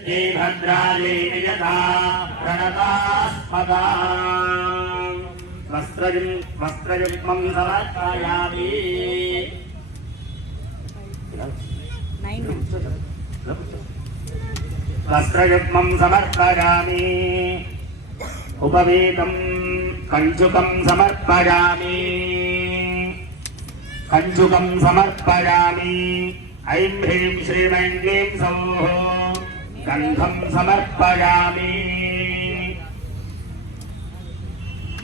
भद्राली यथा प्रणतास्पदा वस्त्रयुग्मं समर्पयामि वस्त्रयुग्मं समर्पयामि उपवीतं कञ्चुकं समर्पयामि कञ्चुकं समर्पयामि ऐं ह्रीं श्रीं ऐं क्लीं सौः गन्धं समर्पयामि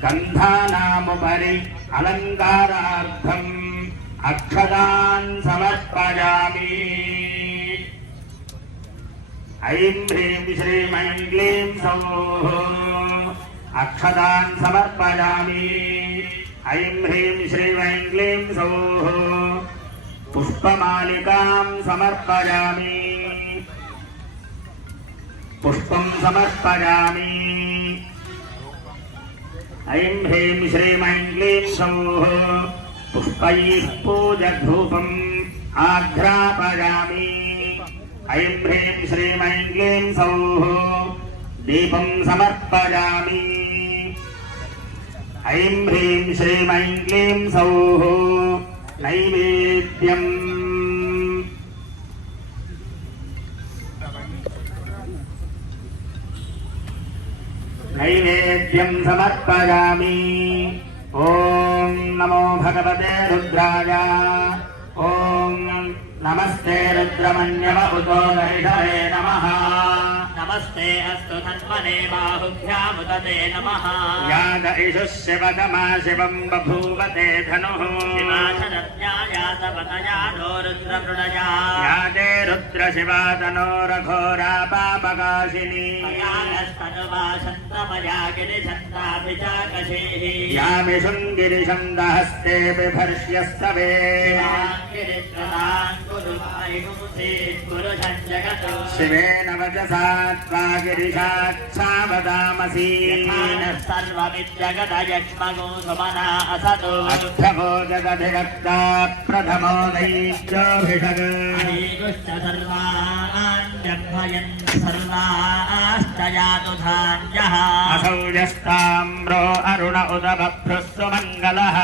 गन्धानामुपरि अलङ्कारार्थम् अक्षतान् समर्पयामि ऐं ह्रीं श्रीं ऐं क्लीं सौः अक्षतान् समर्पयामि ऐं ह्रीं श्रीं ऐं क्लीं सौः पुष्पमालिकां समर्पयामि पुष्पं समर्पयामि ऐं ह्रीं श्रीं ऐं क्लीं सौः पुष्पैः पूजधूपम् आघ्रापयामि ऐं ह्रीं श्रीं ऐं क्लीं सौः दीपं समर्पयामि ऐं ह्रीं श्रीं ऐं क्लीं सौः नैवेद्यम् नैवेद्यं समर्पयामि ॐ नमो भगवते रुद्राय ॐ नमस्ते रुद्रमन्यव उतो गैषवे नमः नमस्ते अस्तु धन्वने बाहुभ्यामुदते नमः याद इषुः शिवतमा शिवं बभूवते धनुः शिवाशरत्यायातपतयानो रुद्रमृडया यादे रुद्रशिवा तनोरघोरा पापकाशिनी यास्तनुवाशन्तमया गिरिशन्ताभिचाकशीः या विशुङ्गिरिशन्दहस्ते बिभर्ष्यस्तवे शिवेन वचसा त्वा गिरिशाच्छा वदामसि सर्वमिद्यगदयक्ष्मगो सुमना असतो अष्टभो जगधिरक्ता प्रथमो दैत्योऽभिषग अनीगुश्च सर्वान् जन्मयन् सर्वाश्च यातु धान्यः असौ यस्ताम्रो अरुण उद बभ्रुः सुमङ्गलः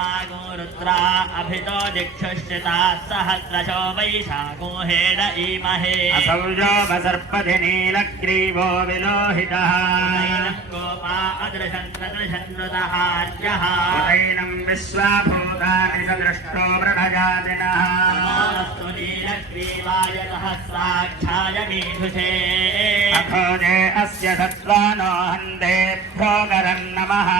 मागो रुद्रा अभितो दिक्षुश्चिताः सहस्रशो वैशाखो हेड ईमहे असौ योगसर्पधि नीलग्रीवो विलोहितः गोपा अदृशन्नृतहार्यः उदैनं विश्वाभूतानि सदृष्टो मृडजातिनः नमोऽस्तु नीलग्रीवाय सहस्राक्षाय मीधुषे अखोजे अस्य सत्त्वानो हन्तेभ्यो गरन्नमः